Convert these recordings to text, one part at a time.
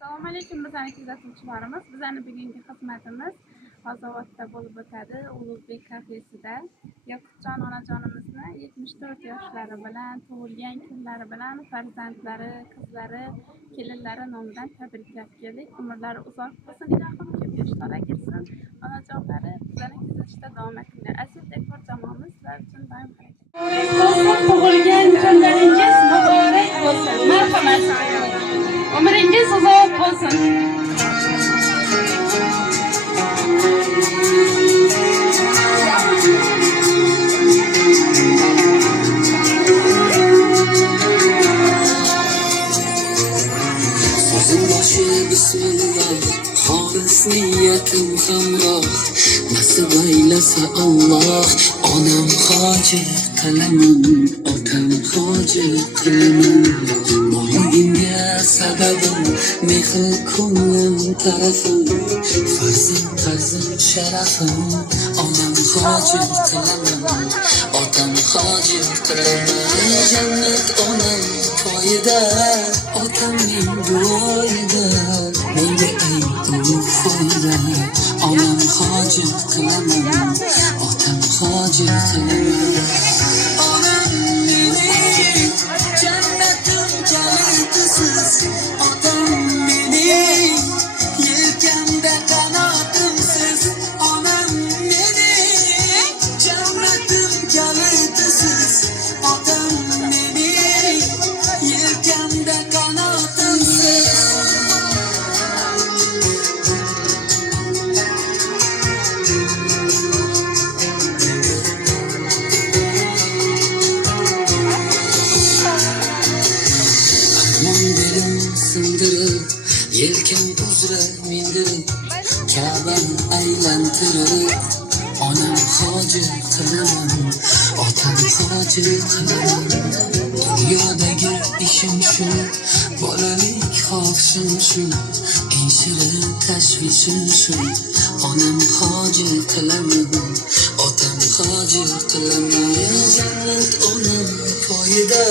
Assalomu alaykum bizning kuzatuvchilarimiz. Bizning bugungi xizmatimiz G'azovatda bo'lib o'tadi. Ulug'bek kafesida Yoqutjon onajonimizni 74 yoshlari bilan, tug'ilgan kunlari bilan farzandlari, qizlari, kelinlari nomidan tabriklab keldik. Umrlari uzoq bo'lsin, ilohim ko'p yoshlarga kirsin. Onajonlari bizning kuzatishda davom ettinglar. Asil dekor jamoamiz sizlar uchun doim harakat. Tug'ilgan kunlaringiz muborak bo'lsin. Marhamat. Umringiz uzoq bo'lsin. Sözün başı bismillah, xolis niyatim hamroh. Nasib aylasa Allah, onam hoji qilaman, otam hoji qilaman. Boyligimga sababim mehr ko'nglim tarafim, farzand qarzim sharafim. Onam hoji qilaman, otam hoji qilaman. Jannat onam poyida, otamning duoyida. Menga eng ulug' foyda. Onam hoji qilaman, otam hoji qilaman. Onam mening jannatim kalitisiz, otam mening yelkamda qanotimsiz. Onam mening jannatim kalitisiz, otam mening yelkamda qanotimsiz. Sindirib, yelkam uzra mindirib, Ka'bani aylantirib, onam hoji qilaman, otam hoji qilaman. Dunyodagi ishim shu, bolalik xohishim shu, eng shirin tashvishim shu. Onam hoji qilaman, otam hoji qilaman. Jannat onam poyida,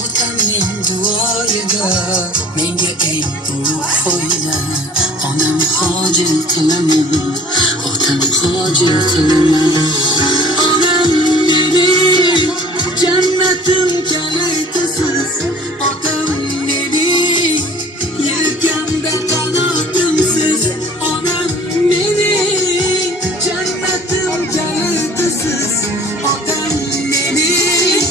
otamning duoyida. Menga eng ulug' foyda. Onam hoji qilaman, otam hoji qilaman. Onam mening jannatim kalitisiz, otam mening yelkamda qanotimsiz. Onam mening jannatim kalitisiz, otam mening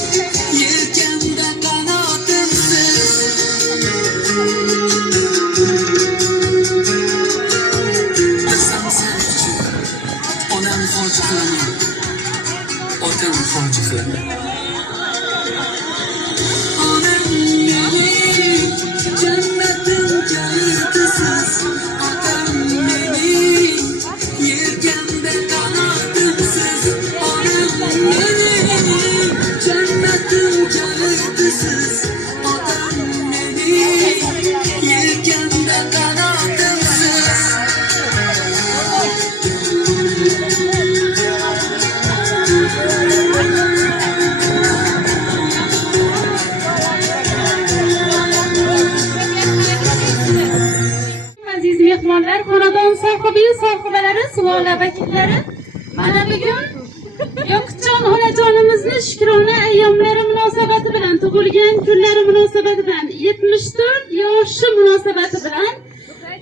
yelkamda qanotimsiz. Onam hoji qilaman, otam hoji qilaman. Onam mening jannatim kalitisiz, otam mening yelkamda qanotimsiz. Onam mening jannatim kalitisiz, otam mening yelkamda qanotimsiz. Aziz mehmonlar, xonadon sohibi, sohibalari, sulola vakillari, mana bugun Yoqutjon onajonimizni shukrona ayyomlari munosabati bilan, tug'ilgan kunlari munosabati bilan, 74 yoshi munosabati bilan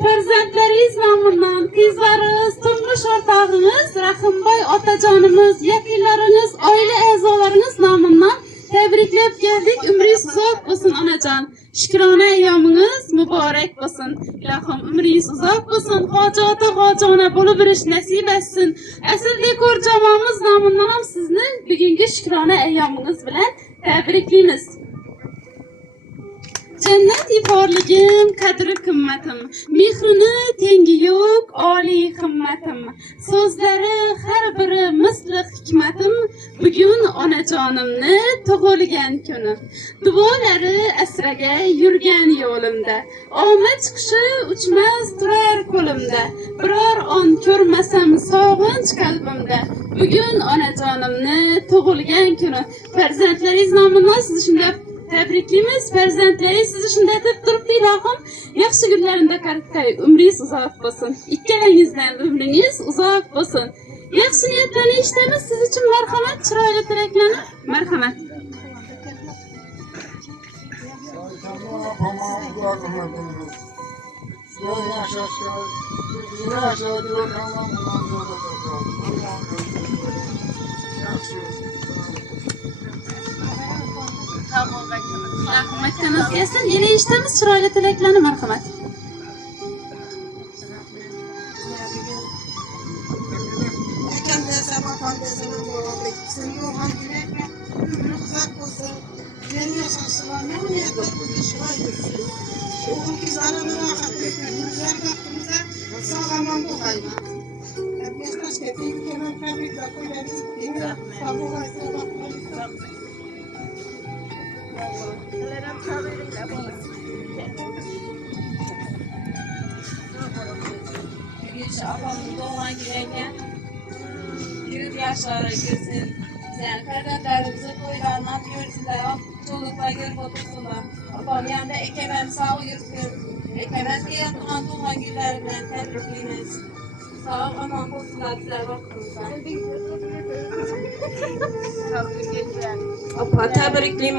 farzandlaringiz nomidan, qizlariz, turmush o'rtog'imiz Rahimboy otajonimiz, yaqinlarimiz, oila a'zolaringiz nomidan tabriklab keldik. Umringiz uzoq bo'lsin onajon. Shukrona ayyomingiz muborak bo'lsin. Ilohim umringiz uzoq bo'lsin. Hojati hojona bo'lib yurish nasib etsin. Asl dekor jamoamiz nomidan ham sizni bugungi shukrona ayyomingiz bilan tabriklaymiz. Jannat iforligim, qadri qimmatim, mehrini tengi yo'q, oliy himmatim. So'zlari har biri misli hikmatim. Bugun onajonimni tug'ilgan kuni. Duolari asraga yurgan yo'limda. Omad chiqishi uchmas turar qo'limda. Biror on ko'rmasam sog'inch qalbimda. Bugun onajonimni tug'ilgan kuni. Farzandlaringiz nomidan sizni shunday Təbrikliyimiz, farzandları sizi shunday deb turibdi ilohim. Yaxshi kunlarında qartkay, umringiz uzoq bo'lsin. Ikkalangizdan umringiz uzoq bo'lsin. Yaxshi niyatlarni eshitamiz, siz uchun marhamat, chiroyli tilaklarni. Marhamat. Rahmatlarınız gelsin. Yine iştemiz chiroyli tilaklarni marhamat. Ablamın doğulan girerken yürüt yaşlara girsin. Yani kardeşlerimizi koylarına görsünler. Çocuklar görüp otursunlar. Ablam yanında ekemem sağ yürüsün. Ekemez diye tuhan doğulan günlerinden tebrikliyiniz. Sağ ol aman olsunlar bizler bakımızdan. Abla tebrikliyim.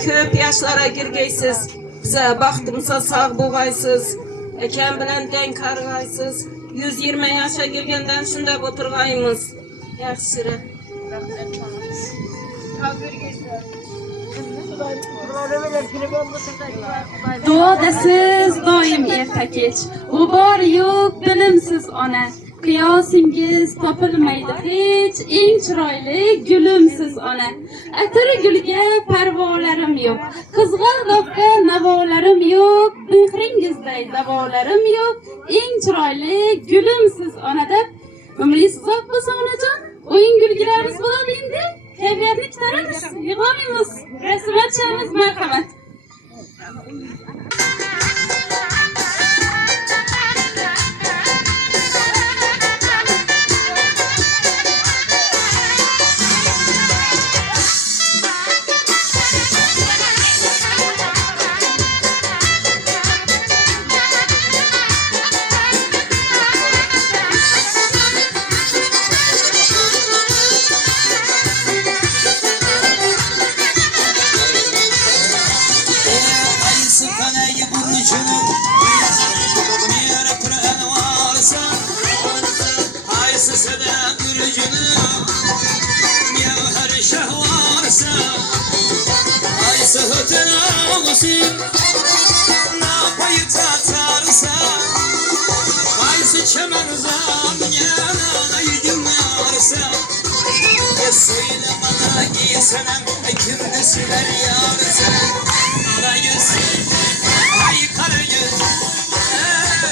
Köp yaşlara girgeysiz. Bize baktımsa sağ buğaysız. Eken bilen denk kargaysız. 120 yaşa girgenden şunda oturgayımız. Yaxşıra. Duodasiz doim erta kech. U bor yo'q bilimsiz ona. Qiyosingiz topilmaydi hech. Eng chiroyli gulimsiz ona. Atir gulga parvolarim yo'q. Qizg'aldoqqa navolarim yo'q. Mehringizday davolarim yo'q. Eng chiroyli gulimsiz ona deb umringiz uzoq bo'lsin onajon. O'yin kulgilarimiz bo'ladi endi. Kayfiyatni ko'taramiz, yig'lamaymiz. Rasmat chamiz, marhamat. Söyle bana giysenem kürdüsüler yarısı Kara yüz, ay kara yüz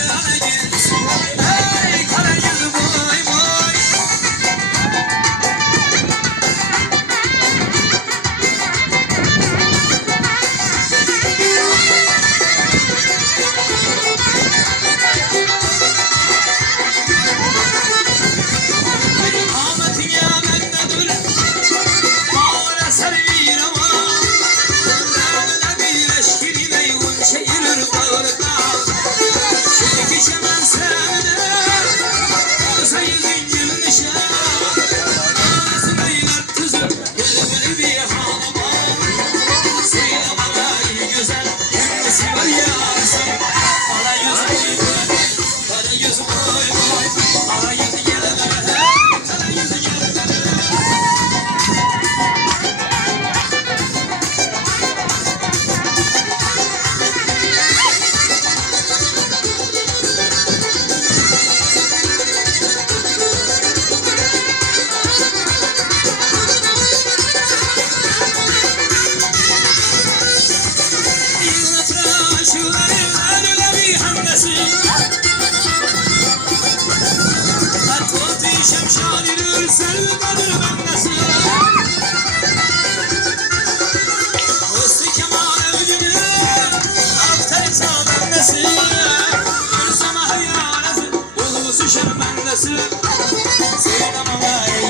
Kara yüz, ay kara yüz boy boy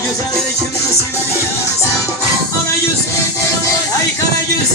Güzel kimsin ya sen? Ana yüz, ay kara yüz,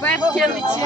Webcam için.